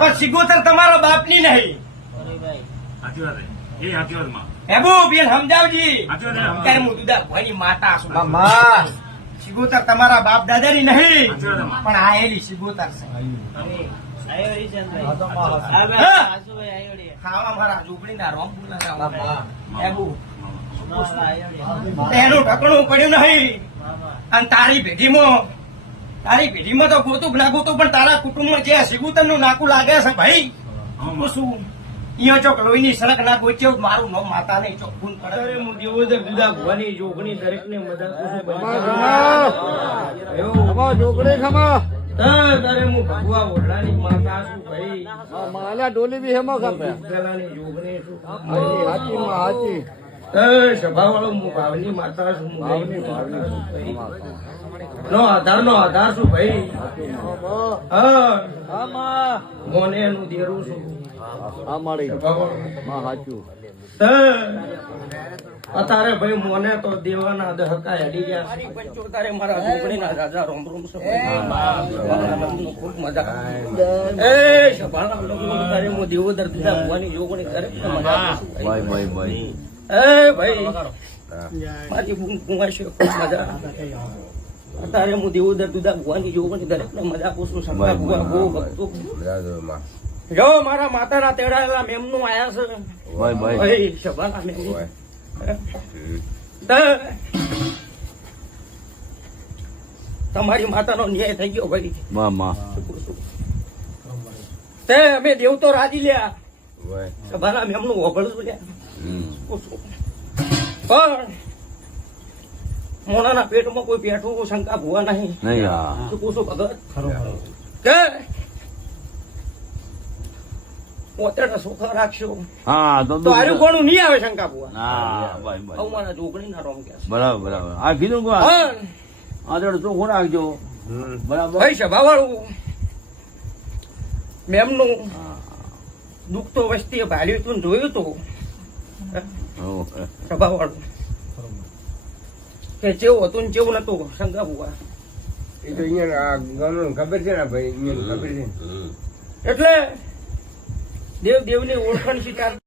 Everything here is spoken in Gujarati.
પણ સિગોતર તમારા બાપની નહીં. હેબુ બેન સમજાવજી. અત્યારે હું દુધા ભાઈની માતા છું. સિગોતર તમારા બાપ દાદાની નહીં, પણ આયેલી સિગોતર છે. ખાવા મારા ઝૂંપડીના રોમપુરના હેબુ એનું ઢકણું પડ્યું નહીં. અને તારી પેઢીમાં તો ગોતું ના ગોતું, પણ તારા કુટુંબમાં જે સિગુતર નું નાકું લાગે છે ભાઈ, શું અહીંયા ચોક લોહીની સડક ના ગોચ્યો. મારું નામ માતા નહીં ચોખ્ખું પડે. હું દેવોદર દુધા ભવાની જોગણી દરેક ને મદદ તારે હું ભગવા ઓઢાની માતા છું ભાઈ. માલા ડોલી બી હેમો ખપે પેલાની જોગણી છું. હાચી માં હાચી સભા વાળો હું ભાવની માતા છું. ભાવની માતા છું ભાઈ. નો આધાર છું ભાઈ. હા મોને એનું દેરું છું. આ મારી માં હાચું અત્યારે ભાઈ મોને તો દેવાના દહકા હેડી ગયા. તારે મારા ઝૂંપડીના રાજા રોમ રોમ છે. ખૂબ મજા એ સભાના લોકો તારે હું દેવોદર દીધા ભવાની જોગણી કરે મજા. એ ભાઈ મારી કુંવાઈ છે ખૂબ મજા. અત્યારે હું દેવોદર દીધા ભવાની જોગણી દરેક મજા પૂછું. શંકા ભુવા બહુ ભક્તો જો મારા માતાના તેડાયેલા મેમનું આયા છે ભાઈ. સભાના મેમ તમારી માતાનો ન્યાય થઈ ગયો ભાઈ. તે અમે દેવ તો રાજી લ્યા. સભાના મેમનું હોભળું લ્યા. પણ મોણાના પેટમાં કોઈ પેઠું શંકા ભુવા નહીં. પૂછું ભગત કે પોતે સુખા રાખશો તો આર્યું કોણું નહીં આવે શંકા ભુવા. મારા ઝૂંપડી ના રોમ કે બરાબર આ કીધું ચોખ્ખું રાખજો. બરાબર ભાઈ સભા વાળું મેમનું દુઃખ તો વસ્તી ભાલ્યું તું જોયું તું. સભા વાળું કે જેવું હતું ને જેવું નતું શંકા ભુવા. એ તો અહીંયા ખબર છે ને ભાઈ, ખબર છે એટલે દેવ દેવની ઓળખાણ સ્વીકાર